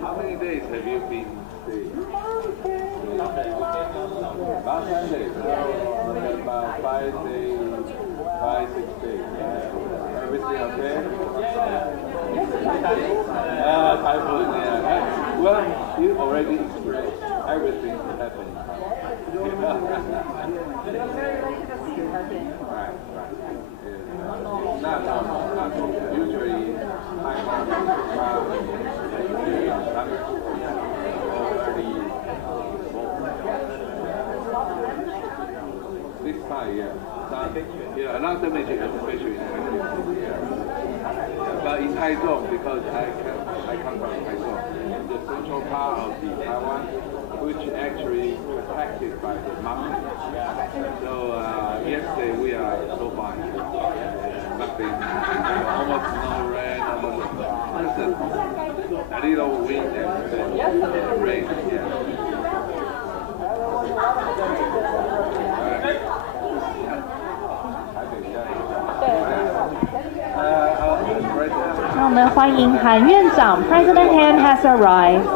How many days have you been staying? Last Sunday, about 5 days, 5, 6 days. Everything okay? Typhoon, yeah. Well, you already experienced everything happening. Right. Not usually Taiwan side, yeah. Not damaging, especially in Taiwan. But in Taiwan, because I come from Taiwan, the central part of the Taiwan, which actually protected by the mountain. So yesterday we are so fine. Nothing, almost no rain, a little wind and rain. Yeah. 让我们欢迎韩院长 President Han has arrived.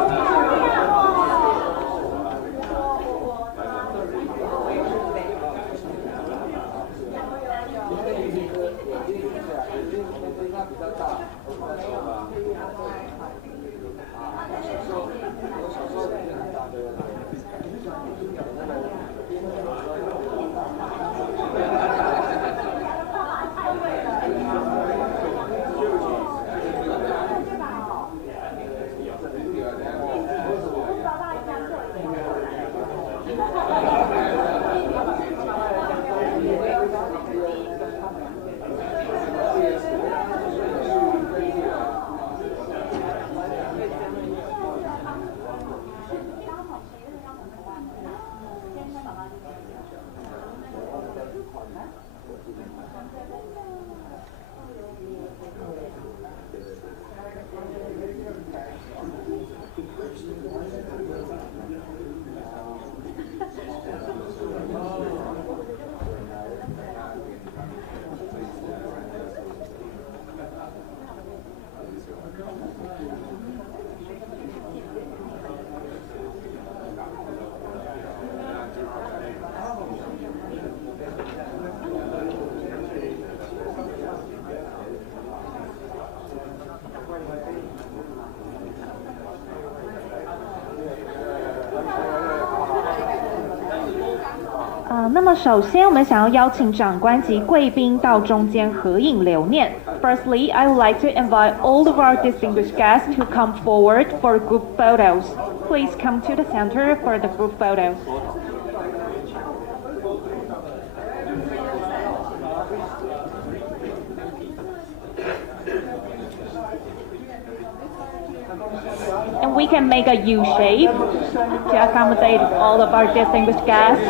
那么首先我们想要邀请长官及贵宾到中间合影留念。Firstly, I would like to invite all of our distinguished guests to come forward for group photos. Please come to the center for the group photos. And we can make a U shape to accommodate all of our distinguished guests.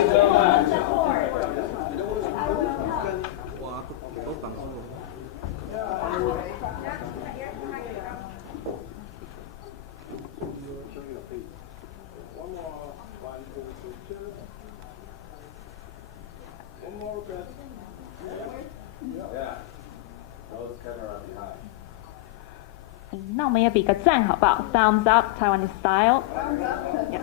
Yeah. Those camera behind. 那我们也比个赞好不好 ？Thumbs up, Taiwanese style. Yeah.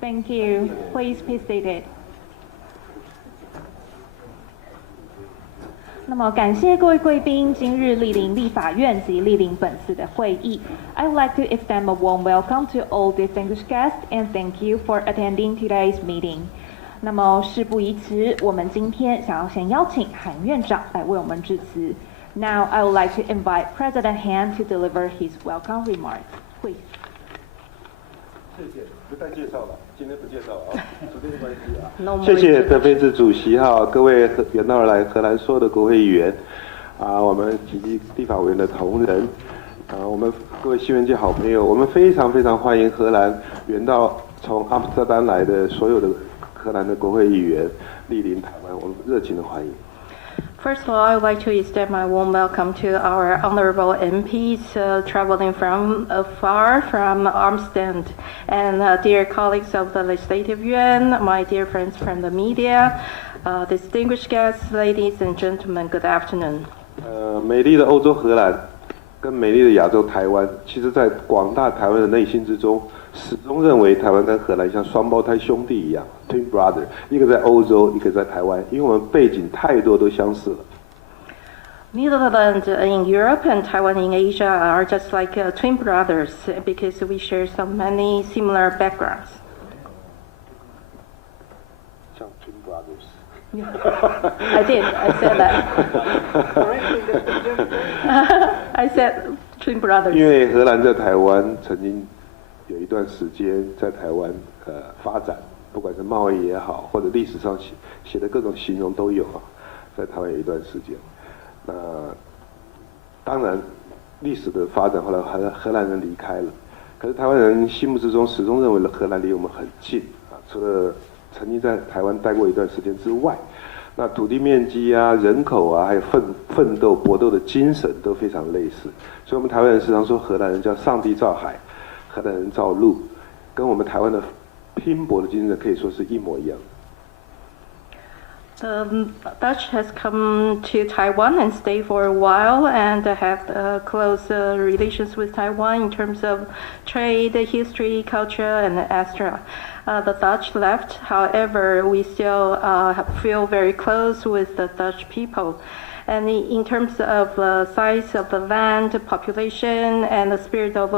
Thank you. Please be seated. 那么感谢各位贵宾今日莅临立法院及莅临本次的会议。I would like to extend a warm welcome to all distinguished guests and thank you for attending today's meeting. 那么事不宜迟，我们今天想要先邀请韩院长来为我们致辞。Now I would like to invite President Han to deliver his welcome remarks. Please. 谢谢，不再介绍了，今天不介绍啊，时间的关系啊。谢谢德菲兹主席哈，各位远道而来荷兰所有的国会议员啊，我们以及立法委员的同仁啊，我们各位新闻界好朋友，我们非常非常欢迎荷兰远道从阿姆斯特丹来的所有的荷兰的国会议员莅临台湾，我们热情的欢迎。First of all, I would like to extend my warm welcome to our honorable MPs traveling from afar from Amsterdam, and dear colleagues of the Legislative Yuan, my dear friends from the media, distinguished guests, ladies and gentlemen, good afternoon. 美丽的欧洲荷兰跟美丽的亚洲台湾，其实在广大台湾的内心之中，始终认为台湾跟荷兰像双胞胎兄弟一样 ，twin brother， 一个在欧洲，一个在台湾，因为我们背景太多都相似了。Netherlands in Europe and Taiwan in Asia are just like twin brothers because we share so many similar backgrounds. 像 twin brothers. I did. I said that. I said twin brothers. 因为荷兰在台湾曾经有一段时间在台湾发展，不管是贸易也好，或者历史上写的各种形容都有啊，在台湾有一段时间。那当然，历史的发展后来荷兰人离开了，可是台湾人心目之中始终认为荷兰离我们很近啊，除了曾经在台湾待过一段时间之外，那土地面积啊、人口啊，还有奋斗搏斗的精神都非常类似。所以我们台湾人时常说荷兰人叫上帝造海，荷兰人造陆，跟我们台湾的拼搏的精神可以说是一模一样。The Dutch has come to Taiwan and stayed for a while and have close relations with Taiwan in terms of trade, history, culture, and etc. The Dutch left, however, we still feel very close with the Dutch people. And in terms of the size of the land, population, and the spirit of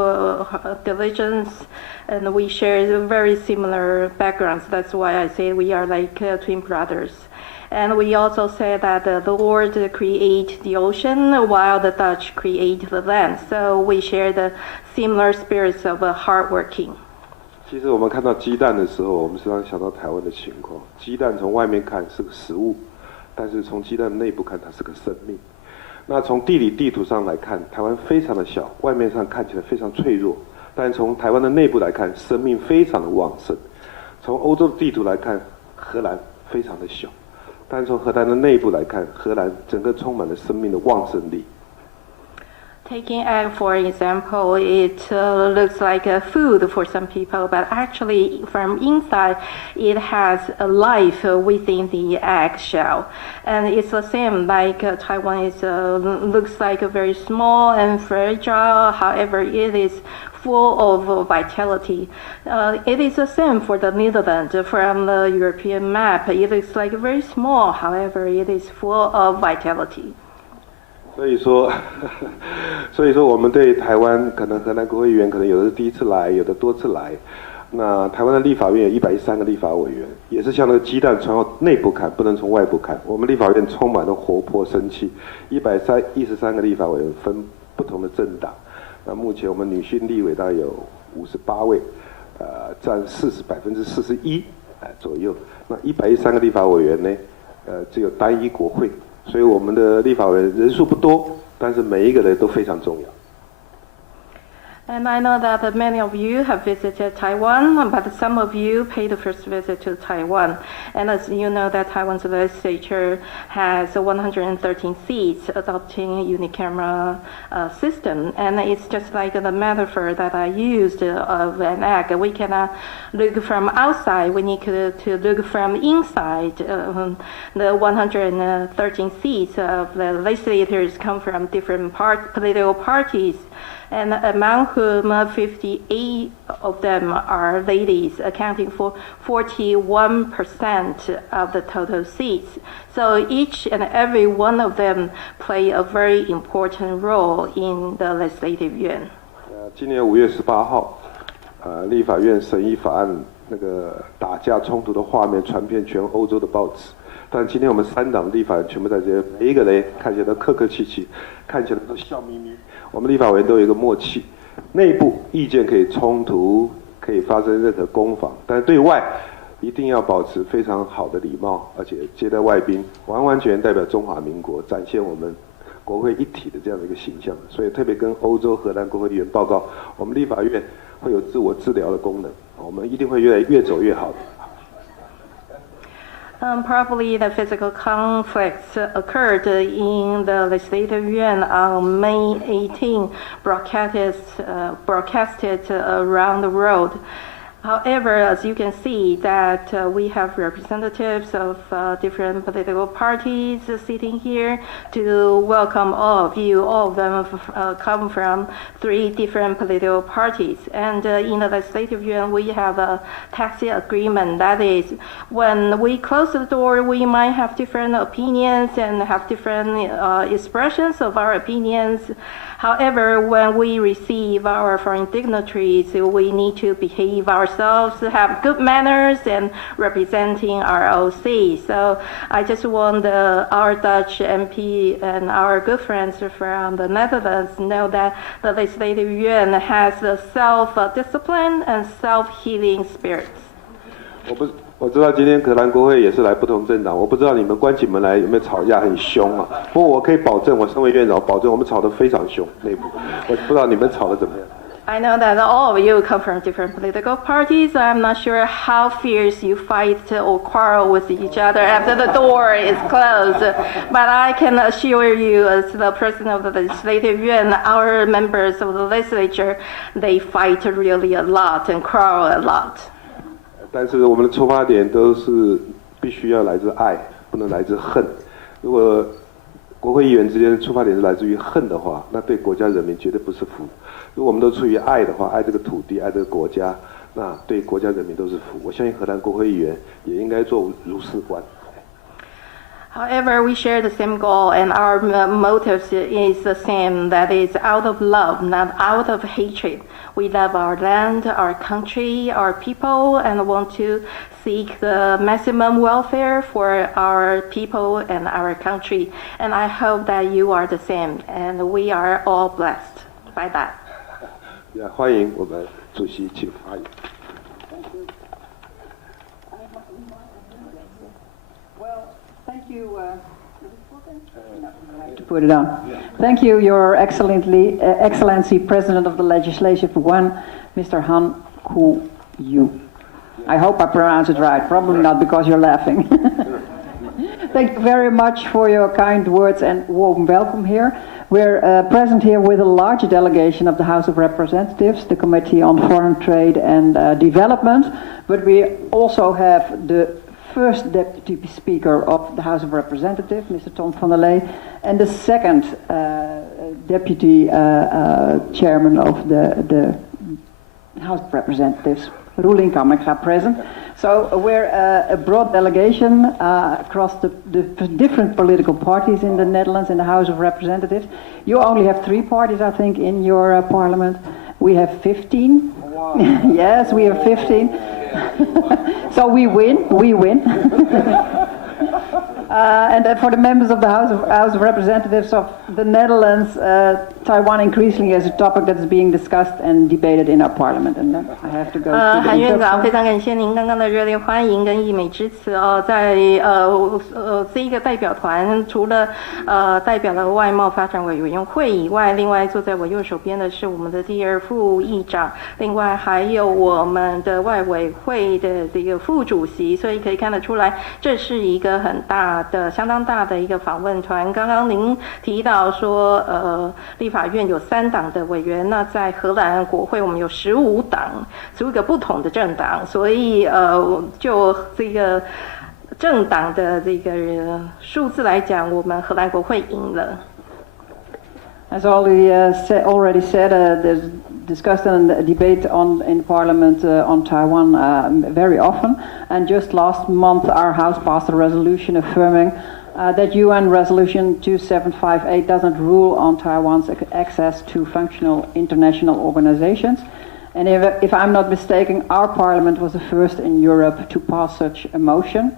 diligence, and we share very similar backgrounds. That's why I say we are like twin brothers. And we also say that the Lord created the ocean while the Dutch create the land. So we share the similar spirits of hard working. 其实我们看到鸡蛋的时候，我们时常想到台湾的情况。鸡蛋从外面看是个食物，但是从鸡蛋的内部看，它是个生命。那从地理地图上来看，台湾非常的小，外面上看起来非常脆弱，但从台湾的内部来看，生命非常的旺盛。从欧洲的地图来看，荷兰非常的小，但是从荷兰的内部来看，荷兰整个充满了生命的旺盛力。Taking egg, for example, it looks like a food for some people, but actually from inside, it has a life within the egg shell. And it's the same, like Taiwan is, looks like a very small and fragile, however, it is full of vitality. It is the same for the Netherlands. From the European map, it looks like very small, however, it is full of vitality. 所以说我们对台湾，可能荷兰国会议员可能有的是第一次来，有的多次来。那台湾的立法院有113个立法委员，也是像那个鸡蛋从内部看，不能从外部看。我们立法院充满了活泼生气，113个立法委员分不同的政党。那目前我们女性立委大概有58位，占41%左右。那113个立法委员呢，只有单一国会。所以我们的立法委员人数不多，但是每一个人都非常重要。And I know that many of you have visited Taiwan, but some of you paid the first visit to Taiwan. And as you know, that Taiwan's legislature has 113 seats adopting unicameral system. And it's just like the metaphor that I used of an egg. We cannot look from outside. We need to look from inside. The 113 seats of the legislators come from different political parties. And among whom 58 of them are ladies, accounting for 41% of the total seats. So each and every one of them play a very important role in the legislative yuan. 今年5月18号，立法院审议法案，那个打架冲突的画面传遍全欧洲的报纸。但今天我们3党立法人全部在这边，每一个人看起来都客客气气，看起来都笑眯眯。我们立法委员都有一个默契，内部意见可以冲突，可以发生任何攻防，但是对外一定要保持非常好的礼貌，而且接待外宾完完全全代表中华民国，展现我们国会一体的这样的一个形象。所以特别跟欧洲、荷兰国会议员报告，我们立法院会有自我治疗的功能，我们一定会越走越好的。Probably the physical conflicts occurred in the legislative yuan on May 18, broadcasted around the world. However, as you can see, that we have representatives of different political parties sitting here to welcome all of you. All of them come from 3 different political parties. And in the legislative yuan, we have a tacit agreement. That is, when we close the door, we might have different opinions and have different expressions of our opinions. However, when we receive our foreign dignitaries, we need to behave ourselves, have good manners, and representing our OC. So I just want our Dutch MP and our good friends from the Netherlands know that the Legislative Yuan has the self-discipline and self-healing spirits. 我知道今天荷兰国会也是来不同政党，我不知道你们关起门来有没有吵架很凶啊？不过我可以保证，我身为院长保证我们吵得非常凶，内部。我不知道你们吵得怎么样。I know that all of you come from different political parties. I'm not sure how fierce you fight or quarrel with each other after the door is closed. But I can assure you, as the president of the Legislative Yuan, our members of the legislature, they fight really a lot and quarrel a lot. 但是我们的出发点都是必须要来自爱，不能来自恨。如果国会议员之间的出发点是来自于恨的话，那对国家人民绝对不是福。如果我们都出于爱的话，爱这个土地，爱这个国家，那对国家人民都是福。我相信荷兰国会议员也应该做如是观。However, we share the same goal, and our motives is the same. That is out of love, not out of hatred. We love our land, our country, our people, and want to seek the maximum welfare for our people and our country. And I hope that you are the same, and we are all blessed by that. 欢迎我们主席请发言。Thank you. To put it on. Thank you, Your Excellency, President of the Legislative Yuan, Mr.韓國瑜. I hope I pronounce it right. Probably not, because you're laughing. Thank you very much for your kind words and warm welcome here. We're present here with a large delegation of the House of Representatives, the Committee on Foreign Trade and Development, but we also have the first Deputy Speaker of the House of Representatives, Mr. Tom van der Lee, and the second Deputy Chairman of the House of Representatives, Roelien Kammerga, present. So we're a broad delegation across the different political parties in the Netherlands, in the House of Representatives. You only have 3 parties, I think, in your parliament. We have 15. Wow. Yes, we have 15. So we win. And for the members of the House of Representatives of the Netherlands, Taiwan increasingly is a topic that is being discussed and debated in our parliament. And then I have to go to the 韩院长，非常感谢您刚刚的热烈欢迎跟溢美之词哦。在这一个代表团，除了代表了外贸发展委员会以外，另外坐在我右手边的是我们的第2副议长，另外还有我们的外委会的这个副主席，所以可以看得出来，这是一个相当大的一个访问团。刚刚您提到说，立法院有3党的委员，那在荷兰国会我们有15党，15个不同的政党，所以就这个政党的这个数字来讲，我们荷兰国会赢了。As already said, there's discussed and debate in Parliament on Taiwan very often. And just last month, our House passed a resolution affirming that UN Resolution 2758 doesn't rule on Taiwan's access to functional international organizations. And if I'm not mistaken, our Parliament was the first in Europe to pass such a motion.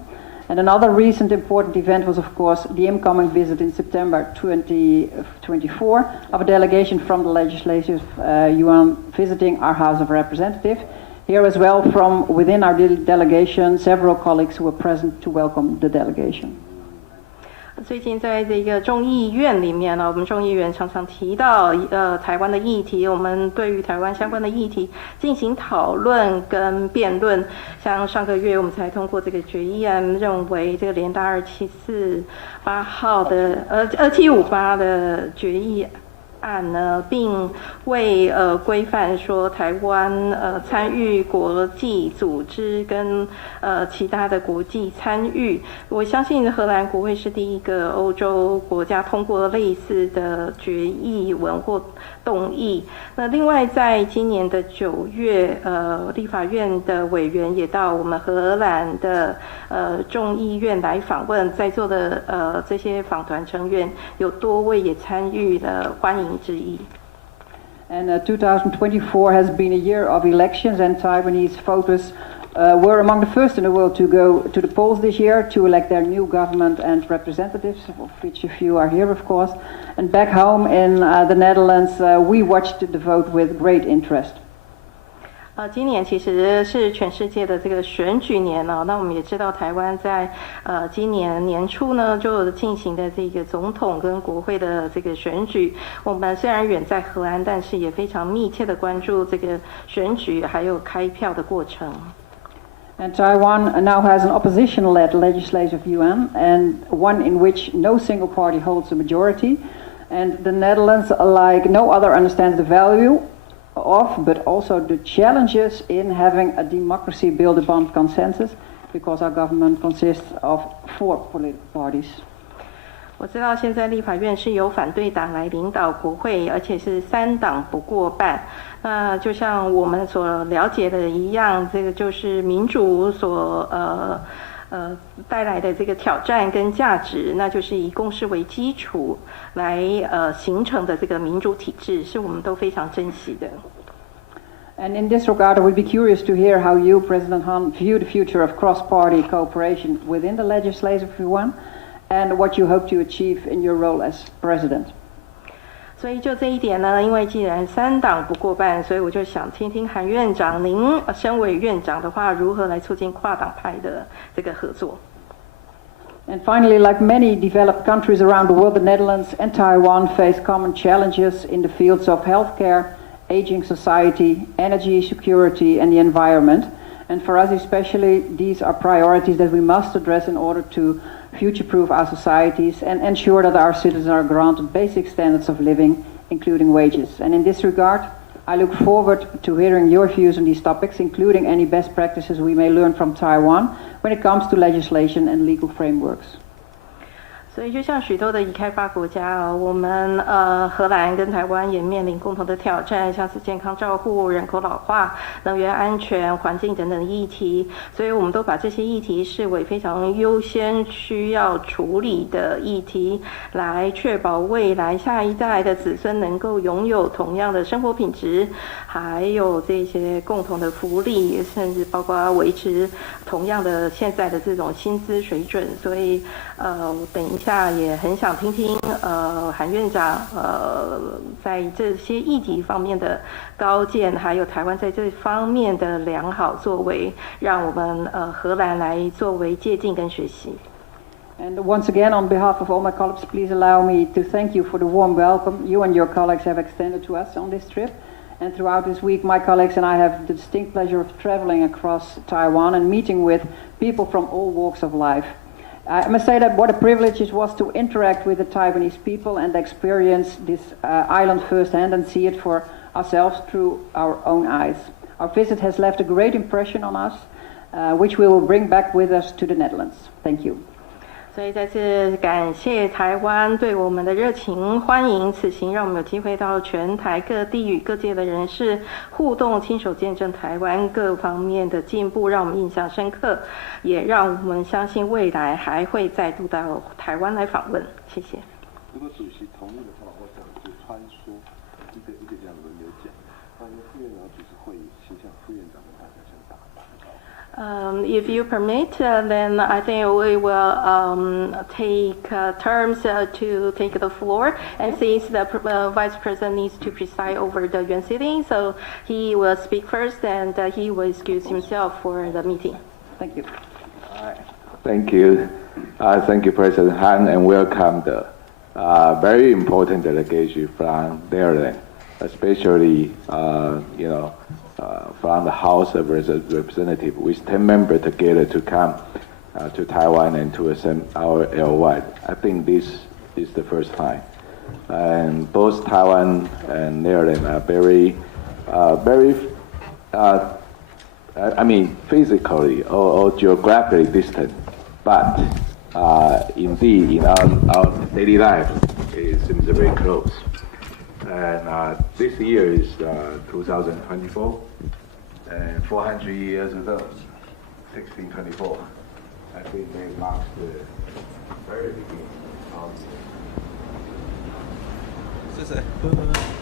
And another recent important event was, of course, the incoming visit in September 2024 of a delegation from the Legislative Yuan visiting our House of Representatives. Here as well, from within our delegation, several colleagues who were present to welcome the delegation. 最近在这个众议院里面呢，我们众议员常常提到台湾的议题，我们对于台湾相关的议题进行讨论跟辩论。像上个月我们才通过这个决议案，认为这个联大2748号的2758的决议案呢，并未规范说台湾参与国际组织跟其他的国际参与。我相信荷兰国会是第一个欧洲国家通过类似的决议文或动议。那另外在今年的9月，立法院的委员也到我们荷兰的众议院来访问，在座的这些访团成员有多位也参与了欢迎之意。And 2024 has been a year of elections, and Taiwanese voters were among the first in the world to go to the polls this year to elect their new government and representatives, of which a few are here, of course. And back home in the Netherlands, we watched the vote with great interest. 今年其实是全世界的这个选举年哦，那我们也知道台湾在今年年初呢就进行的这个总统跟国会的这个选举。我们虽然远在荷兰，但是也非常密切的关注这个选举还有开票的过程。And Taiwan now has an opposition-led legislative yuan, and one in which no single party holds a majority. And the Netherlands, like no other, understands the value of, but also the challenges in having a democracy built upon consensus, because our government consists of 4 political parties. 我知道现在立法院是由反对党来领导国会，而且是3党不过半。那就像我们所了解的一样，这个就是民主所带来的这个挑战跟价值，那就是以共识为基础来形成的这个民主体制，是我们都非常珍惜的。And in this regard, I would be curious to hear how you, President Han, view the future of cross-party cooperation within the legislative yuan, and what you hope to achieve in your role as president. 所以就这一点呢，因为既然3党不过半，所以我就想听听韩院长，您身为院长的话，如何来促进跨党派的这个合作。And finally, like many developed countries around the world, the Netherlands and Taiwan face common challenges in the fields of healthcare, aging society, energy security, and the environment. And for us especially, these are priorities that we must address in order to future-proof our societies and ensure that our citizens are granted basic standards of living, including wages. And in this regard, I look forward to hearing your views on these topics, including any best practices we may learn from Taiwan when it comes to legislation and legal frameworks. 所以就像许多的已开发国家哦，我们荷兰跟台湾也面临共同的挑战，像是健康照护、人口老化、能源安全、环境等等议题，所以我们都把这些议题视为非常优先需要处理的议题，来确保未来下一代的子孙能够拥有同样的生活品质，还有这些共同的福利，甚至包括维持同样的现在的这种薪资水准。所以等一下也很想听听韩院长在这些议题方面的高见，还有台湾在这方面的良好作为，让我们荷兰来作为借鉴跟学习。And once again, on behalf of all my colleagues, please allow me to thank you for the warm welcome you and your colleagues have extended to us on this trip. And throughout this week, my colleagues and I have the distinct pleasure of traveling across Taiwan and meeting with people from all walks of life. I must say that what a privilege it was to interact with the Taiwanese people and experience this island firsthand and see it for ourselves through our own eyes. Our visit has left a great impression on us, which we will bring back with us to the Netherlands. Thank you. 所以再次感谢台湾对我们的热情欢迎，此行让我们有机会到全台各地与各界的人士互动，亲手见证台湾各方面的进步，让我们印象深刻，也让我们相信未来还会再度到台湾来访问。谢谢。如果主席同意的话，我想就穿梭一个这样轮流讲，欢迎副院长主持会议，请向副院长跟大家先打招呼。If you permit, then I think we will take turns to take the floor. And since the Vice President needs to preside over the yuan sitting, so he will speak first and he will excuse himself for the meeting. Thank you. Thank you. Thank you, President Han, and welcome the very important delegation from Netherlands, especially, from the House of Representatives, with 10 members together to come to Taiwan and to assemble our LY. I think this is the first time. And both Taiwan and Netherlands are very, physically or geographically distant, but indeed in our daily life, it seems very close. and this year is 2024, and 400 years ago, 1624, I think they marks the very beginning of. 谢谢。